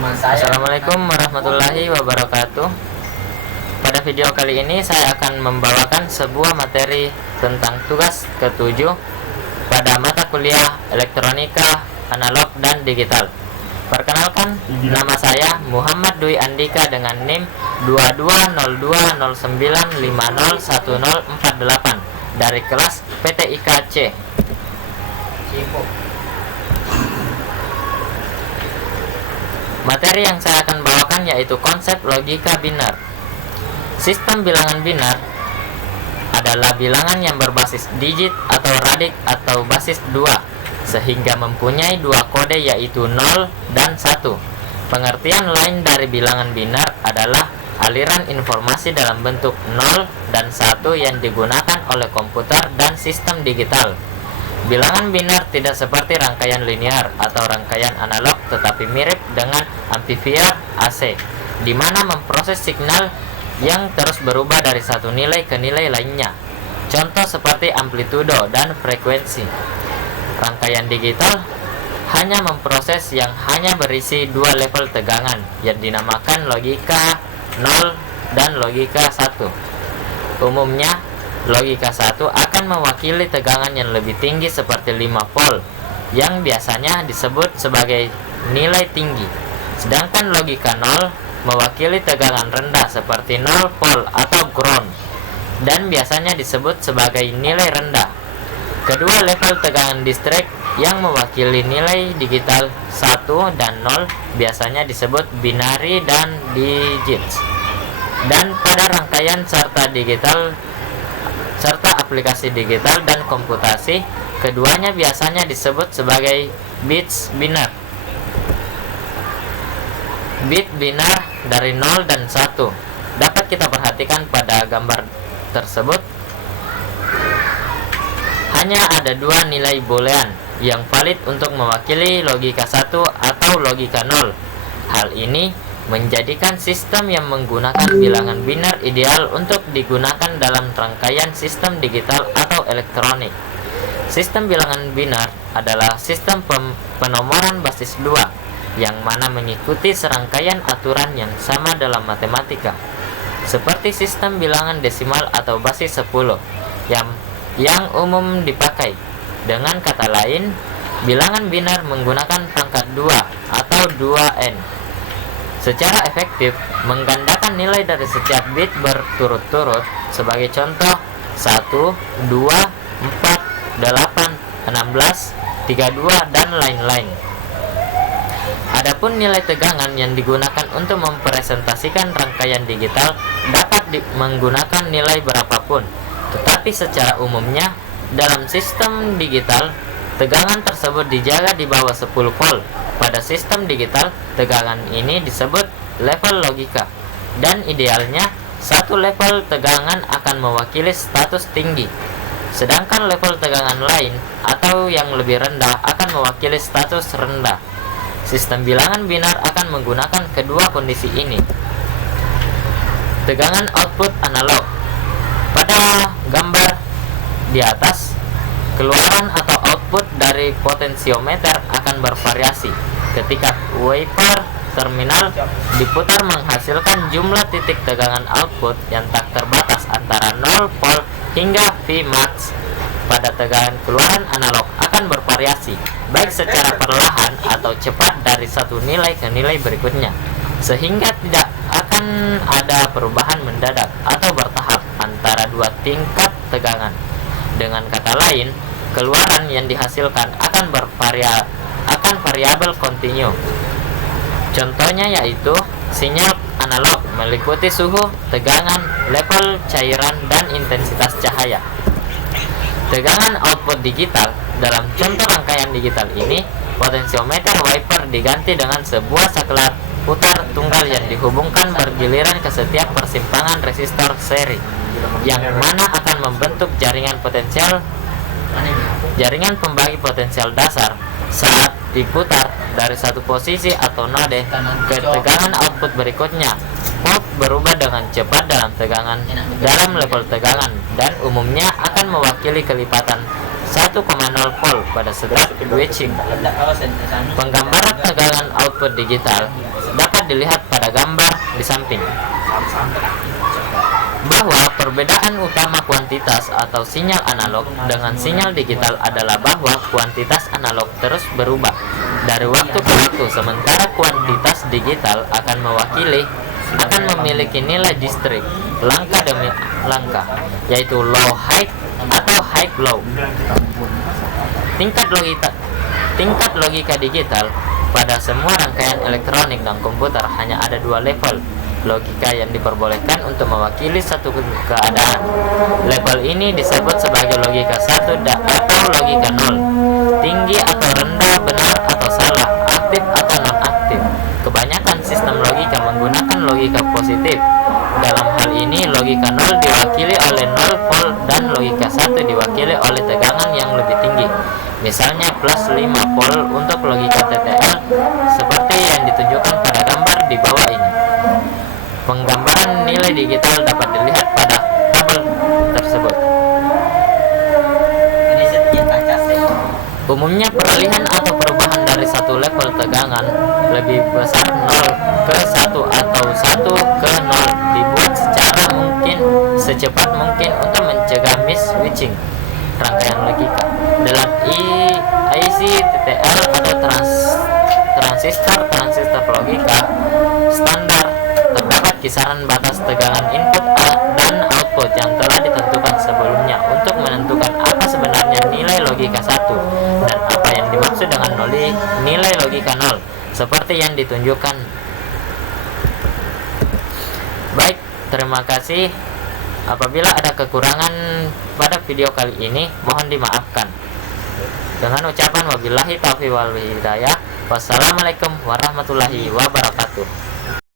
Assalamualaikum warahmatullahi wabarakatuh. Pada video kali ini saya akan membawakan sebuah materi tentang tugas ke-7 pada mata kuliah elektronika, analog, dan digital. Perkenalkan, nama saya Muhammad Dwi Andika dengan NIM 220209501048 dari kelas PTIK C. Materi yang saya akan bawakan yaitu konsep logika binar. Sistem bilangan binar adalah bilangan yang berbasis digit atau radik atau basis 2, sehingga mempunyai dua kode yaitu 0 dan 1. Pengertian lain dari bilangan binar adalah aliran informasi dalam bentuk 0 dan 1 yang digunakan oleh komputer dan sistem digital. Bilangan binar tidak seperti rangkaian linear atau rangkaian analog, tetapi mirip dengan amplifier AC, di mana memproses signal yang terus berubah dari satu nilai ke nilai lainnya. Contoh seperti amplitudo dan frekuensi. Rangkaian digital hanya memproses yang hanya berisi dua level tegangan yang dinamakan logika 0 dan logika 1. Umumnya, logika 1 akan mewakili tegangan yang lebih tinggi seperti 5 volt, yang biasanya disebut sebagai nilai tinggi. Sedangkan logika 0 mewakili tegangan rendah seperti 0 volt atau ground, dan biasanya disebut sebagai nilai rendah. Kedua level tegangan distrik yang mewakili nilai digital 1 dan 0 biasanya disebut binary dan digits. Dan pada rangkaian serta aplikasi digital dan komputasi, keduanya biasanya disebut sebagai bits binar. Bit binar dari 0 dan 1 dapat kita perhatikan pada gambar tersebut. Hanya ada dua nilai boolean yang valid untuk mewakili logika 1 atau logika 0. Hal ini menjadikan sistem yang menggunakan bilangan binar ideal untuk digunakan dalam rangkaian sistem digital atau elektronik. Sistem bilangan binar adalah sistem penomoran basis 2 yang mana mengikuti serangkaian aturan yang sama dalam matematika, seperti sistem bilangan desimal atau basis 10 yang umum dipakai. Dengan kata lain, bilangan binar menggunakan pangkat 2 atau 2n. Secara efektif, menggandakan nilai dari setiap bit berturut-turut, sebagai contoh 1, 2, 4, 8, 16, 32, dan lain-lain. Adapun nilai tegangan yang digunakan untuk mempresentasikan rangkaian digital dapat menggunakan nilai berapapun, tetapi secara umumnya dalam sistem digital, tegangan tersebut dijaga di bawah 10 volt. Pada sistem digital, tegangan ini disebut level logika, dan idealnya satu level tegangan akan mewakili status tinggi, sedangkan level tegangan lain atau yang lebih rendah akan mewakili status rendah. Sistem bilangan binar akan menggunakan kedua kondisi ini. Tegangan output analog. Pada gambar di atas, keluaran atau output dari potensiometer akan bervariasi ketika wafer terminal diputar, menghasilkan jumlah titik tegangan output yang tak terbatas antara 0 volt hingga Vmax. Pada tegangan keluaran analog akan bervariasi baik secara perlahan atau cepat dari satu nilai ke nilai berikutnya, sehingga tidak akan ada perubahan mendadak atau bertahap antara dua tingkat tegangan. Dengan kata lain, keluaran yang dihasilkan akan variabel kontinu. Contohnya yaitu sinyal analog meliputi suhu, tegangan, level cairan, dan intensitas cahaya. Tegangan output digital. Dalam contoh rangkaian digital ini, potensiometer wafer diganti dengan sebuah saklar putar tunggal yang dihubungkan bergiliran ke setiap persimpangan resistor seri, yang mana akan membentuk jaringan pembagi potensial dasar. Saat diputar dari satu posisi atau node ke tegangan output berikutnya, pulse berubah dengan cepat dalam level tegangan, dan umumnya akan mewakili kelipatan 1,0 volt pada setiap switching. Penggambaran tegangan output digital dilihat pada gambar di samping. Bahwa perbedaan utama kuantitas atau sinyal analog dengan sinyal digital adalah bahwa kuantitas analog terus berubah dari waktu ke waktu, sementara kuantitas digital akan memiliki nilai distrik langkah demi langkah, yaitu low high atau high low. Tingkat logika digital pada semua rangkaian elektronik dan komputer hanya ada dua level logika yang diperbolehkan untuk mewakili satu keadaan. Level ini disebut sebagai logika 1 atau logika 0, tinggi atau rendah, benar atau salah, aktif atau non-aktif. Kebanyakan sistem logika menggunakan logika positif. Dalam hal ini, logika 0 diwakili oleh 0 volt dan logika 1 diwakili oleh tegangan yang lebih tinggi. Misalnya plus 5 volt untuk logika TTL seperti yang ditunjukkan pada gambar di bawah ini. Penggambaran nilai digital dapat dilihat pada tabel tersebut. Umumnya peralihan atau perubahan dari satu level tegangan lebih besar 0 ke 1 atau 1 ke 0 dibuat secepat mungkin untuk mencegah miss-switching rangkaian logika. Dalam IC TTL atau transistor logika standar terdapat kisaran batas tegangan input dan output yang telah ditentukan sebelumnya untuk menentukan apa sebenarnya nilai logika 1 dan apa yang dimaksud dengan nilai logika 0 seperti yang ditunjukkan. Baik, terima kasih. Apabila ada kekurangan pada video kali ini, mohon dimaafkan. Dengan ucapan wabillahi taufiq wal hidayah. Wassalamualaikum warahmatullahi wabarakatuh.